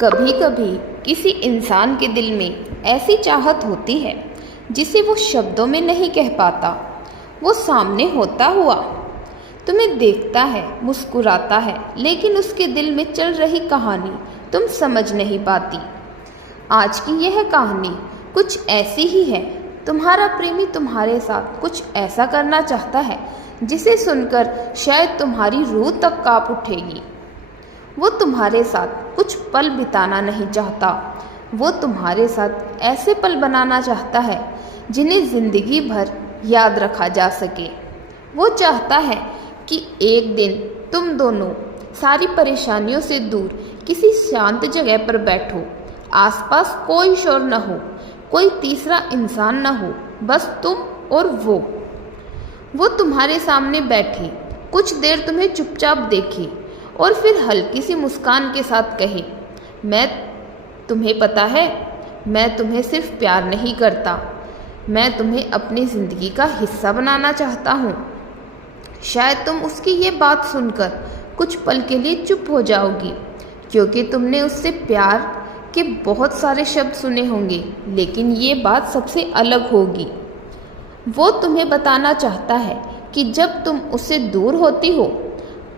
कभी कभी किसी इंसान के दिल में ऐसी चाहत होती है जिसे वो शब्दों में नहीं कह पाता। वो सामने होता हुआ तुम्हें देखता है, मुस्कुराता है, लेकिन उसके दिल में चल रही कहानी तुम समझ नहीं पाती। आज की यह कहानी कुछ ऐसी ही है। तुम्हारा प्रेमी तुम्हारे साथ कुछ ऐसा करना चाहता है जिसे सुनकर शायद तुम्हारी रूह तक कांप उठेगी। वो तुम्हारे साथ कुछ पल बिताना नहीं चाहता। वो तुम्हारे साथ ऐसे पल बनाना चाहता है जिन्हें जिंदगी भर याद रखा जा सके। वो चाहता है कि एक दिन तुम दोनों सारी परेशानियों से दूर किसी शांत जगह पर बैठो। आसपास कोई शोर न हो, कोई तीसरा इंसान न हो, बस तुम और वो तुम्हारे सामने बैठे, कुछ देर तुम्हें चुपचाप देखे और फिर हल्की सी मुस्कान के साथ कहे, तुम्हें पता है, मैं तुम्हें सिर्फ प्यार नहीं करता, मैं तुम्हें अपनी ज़िंदगी का हिस्सा बनाना चाहता हूँ। शायद तुम उसकी ये बात सुनकर कुछ पल के लिए चुप हो जाओगी, क्योंकि तुमने उससे प्यार के बहुत सारे शब्द सुने होंगे, लेकिन ये बात सबसे अलग होगी। वो तुम्हें बताना चाहता है कि जब तुम उससे दूर होती हो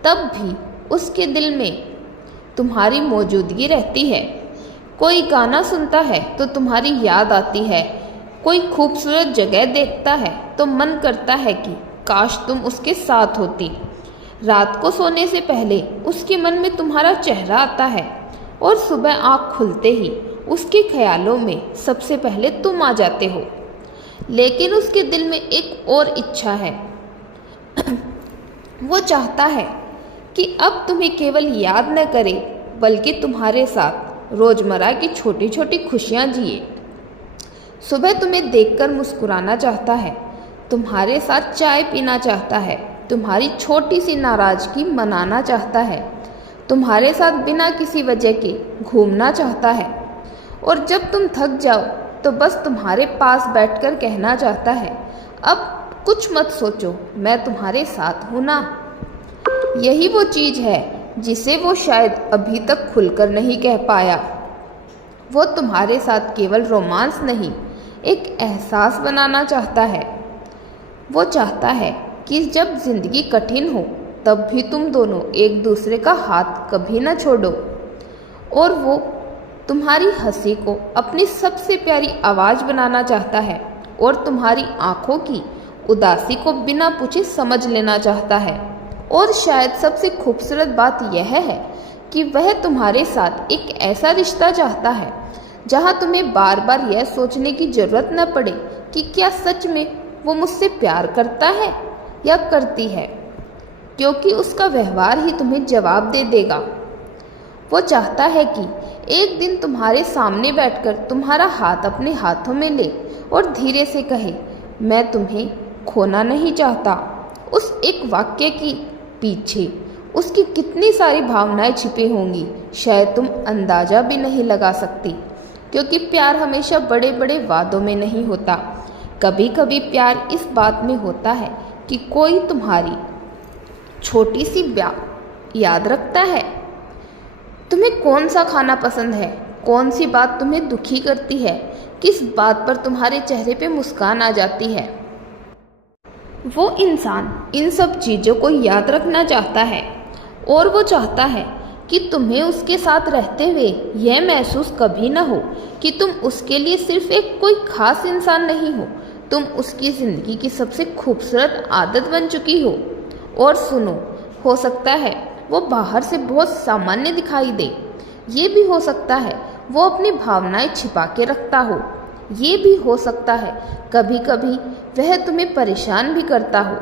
तब भी उसके दिल में तुम्हारी मौजूदगी रहती है। कोई गाना सुनता है तो तुम्हारी याद आती है, कोई खूबसूरत जगह देखता है तो मन करता है कि काश तुम उसके साथ होती। रात को सोने से पहले उसके मन में तुम्हारा चेहरा आता है और सुबह आँख खुलते ही उसके ख्यालों में सबसे पहले तुम आ जाते हो। लेकिन उसके दिल में एक और इच्छा है। वो चाहता है कि अब तुम्हें केवल याद न करे, बल्कि तुम्हारे साथ रोज़मर्रा की छोटी छोटी खुशियाँ जिए। सुबह तुम्हें देखकर मुस्कुराना चाहता है, तुम्हारे साथ चाय पीना चाहता है, तुम्हारी छोटी सी नाराज़गी मनाना चाहता है, तुम्हारे साथ बिना किसी वजह के घूमना चाहता है, और जब तुम थक जाओ तो बस तुम्हारे पास बैठकर कहना चाहता है, अब कुछ मत सोचो, मैं तुम्हारे साथ हूँ ना। यही वो चीज़ है जिसे वो शायद अभी तक खुलकर नहीं कह पाया। वो तुम्हारे साथ केवल रोमांस नहीं, एक एहसास बनाना चाहता है। वो चाहता है कि जब जिंदगी कठिन हो तब भी तुम दोनों एक दूसरे का हाथ कभी ना छोड़ो, और वो तुम्हारी हंसी को अपनी सबसे प्यारी आवाज़ बनाना चाहता है और तुम्हारी आँखों की उदासी को बिना पूछे समझ लेना चाहता है। और शायद सबसे खूबसूरत बात यह है कि वह तुम्हारे साथ एक ऐसा रिश्ता चाहता है जहाँ तुम्हें बार बार यह सोचने की ज़रूरत न पड़े कि क्या सच में वो मुझसे प्यार करता है या करती है, क्योंकि उसका व्यवहार ही तुम्हें जवाब दे देगा। वो चाहता है कि एक दिन तुम्हारे सामने बैठकर तुम्हारा हाथ अपने हाथों में ले और धीरे से कहे, मैं तुम्हें खोना नहीं चाहता। उस एक वाक्य के पीछे उसकी कितनी सारी भावनाएं छिपी होंगी, शायद तुम अंदाज़ा भी नहीं लगा सकती, क्योंकि प्यार हमेशा बड़े बड़े वादों में नहीं होता। कभी कभी प्यार इस बात में होता है कि कोई तुम्हारी छोटी सी याद रखता है। तुम्हें कौन सा खाना पसंद है, कौन सी बात तुम्हें दुखी करती है, किस बात पर तुम्हारे चेहरे पे मुस्कान आ जाती है। वो इंसान इन सब चीज़ों को याद रखना चाहता है, और वो चाहता है कि तुम्हें उसके साथ रहते हुए यह महसूस कभी ना हो कि तुम उसके लिए सिर्फ एक कोई खास इंसान नहीं हो, तुम उसकी ज़िंदगी की सबसे खूबसूरत आदत बन चुकी हो। और सुनो, हो सकता है वो बाहर से बहुत सामान्य दिखाई दे, ये भी हो सकता है वो अपनी भावनाएं छिपा के रखता हो, ये भी हो सकता है कभी कभी वह तुम्हें परेशान भी करता हो,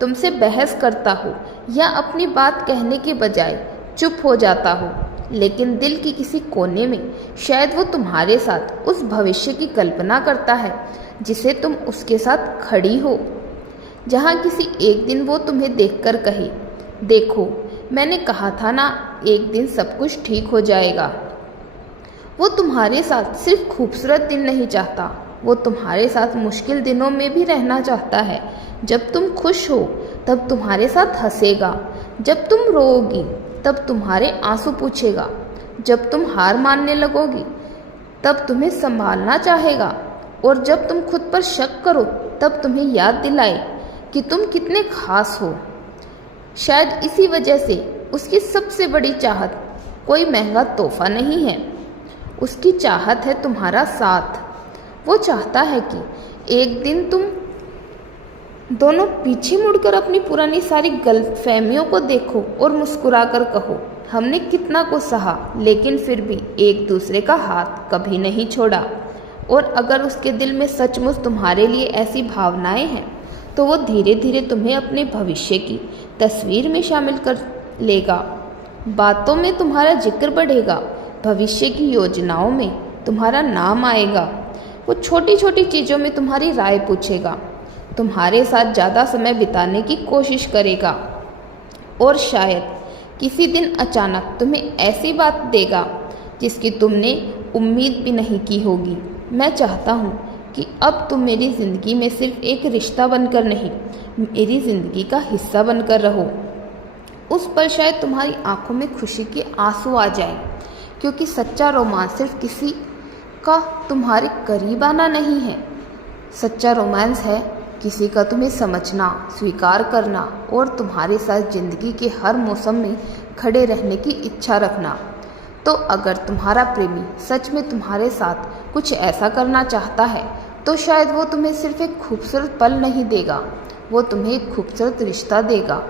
तुमसे बहस करता हो, या अपनी बात कहने के बजाय चुप हो जाता हो। लेकिन दिल की किसी कोने में शायद वो तुम्हारे साथ उस भविष्य की कल्पना करता है जिसे तुम उसके साथ खड़ी हो, जहाँ किसी एक दिन वो तुम्हें देखकर कहे, देखो मैंने कहा था ना, एक दिन सब कुछ ठीक हो जाएगा। वो तुम्हारे साथ सिर्फ खूबसूरत दिन नहीं चाहता, वो तुम्हारे साथ मुश्किल दिनों में भी रहना चाहता है। जब तुम खुश हो तब तुम्हारे साथ हंसेगा, जब तुम रोओगी तब तुम्हारे आंसू पूछेगा, जब तुम हार मानने लगोगी तब तुम्हें संभालना चाहेगा, और जब तुम खुद पर शक करो तब तुम्हें याद दिलाए कि तुम कितने खास हो। शायद इसी वजह से उसकी सबसे बड़ी चाहत कोई महंगा तोहफा नहीं है, उसकी चाहत है तुम्हारा साथ। वो चाहता है कि एक दिन तुम दोनों पीछे मुड़कर अपनी पुरानी सारी गलतफहमियों को देखो और मुस्कुराकर कहो, हमने कितना को सहा लेकिन फिर भी एक दूसरे का हाथ कभी नहीं छोड़ा। और अगर उसके दिल में सचमुच तुम्हारे लिए ऐसी भावनाएं हैं तो वो धीरे धीरे तुम्हें अपने भविष्य की तस्वीर में शामिल कर लेगा। बातों में तुम्हारा जिक्र बढ़ेगा, भविष्य की योजनाओं में तुम्हारा नाम आएगा। वो छोटी छोटी चीज़ों में तुम्हारी राय पूछेगा, तुम्हारे साथ ज़्यादा समय बिताने की कोशिश करेगा, और शायद किसी दिन अचानक तुम्हें ऐसी बात देगा जिसकी तुमने उम्मीद भी नहीं की होगी। मैं चाहता हूँ कि अब तुम मेरी ज़िंदगी में सिर्फ एक रिश्ता बनकर नहीं, मेरी ज़िंदगी का हिस्सा बनकर रहो। उस पर शायद तुम्हारी आंखों में खुशी के आंसू आ जाए, क्योंकि सच्चा रोमांस सिर्फ किसी का तुम्हारे करीब आना नहीं है। सच्चा रोमांस है किसी का तुम्हें समझना, स्वीकार करना और तुम्हारे साथ ज़िंदगी के हर मौसम में खड़े रहने की इच्छा रखना। तो अगर तुम्हारा प्रेमी सच में तुम्हारे साथ कुछ ऐसा करना चाहता है तो शायद वो तुम्हें सिर्फ एक खूबसूरत पल नहीं देगा, वो तुम्हें एक खूबसूरत रिश्ता देगा।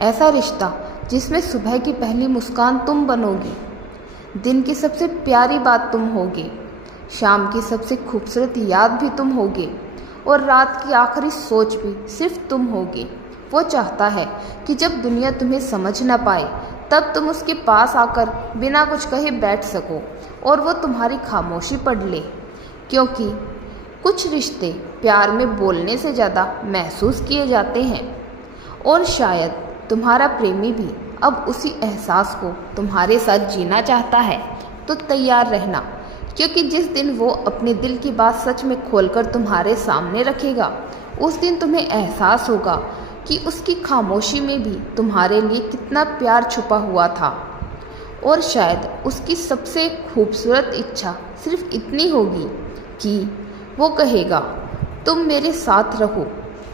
ऐसा रिश्ता जिसमें सुबह की पहली मुस्कान तुम बनोगी, दिन की सबसे प्यारी बात तुम होगे, शाम की सबसे खूबसूरत याद भी तुम होगे और रात की आखिरी सोच भी सिर्फ तुम होगे। वो चाहता है कि जब दुनिया तुम्हें समझ न पाए तब तुम उसके पास आकर बिना कुछ कहे बैठ सको और वो तुम्हारी खामोशी पढ़ ले, क्योंकि कुछ रिश्ते प्यार में बोलने से ज़्यादा महसूस किए जाते हैं। और शायद तुम्हारा प्रेमी भी अब उसी एहसास को तुम्हारे साथ जीना चाहता है। तो तैयार रहना, क्योंकि जिस दिन वो अपने दिल की बात सच में खोलकर तुम्हारे सामने रखेगा, उस दिन तुम्हें एहसास होगा कि उसकी खामोशी में भी तुम्हारे लिए कितना प्यार छुपा हुआ था। और शायद उसकी सबसे खूबसूरत इच्छा सिर्फ इतनी होगी कि वो कहेगा, तुम मेरे साथ रहो,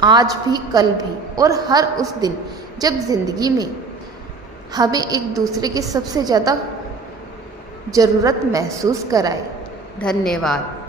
आज भी, कल भी और हर उस दिन जब ज़िंदगी में हमें एक दूसरे की सबसे ज़्यादा ज़रूरत महसूस कराए। धन्यवाद।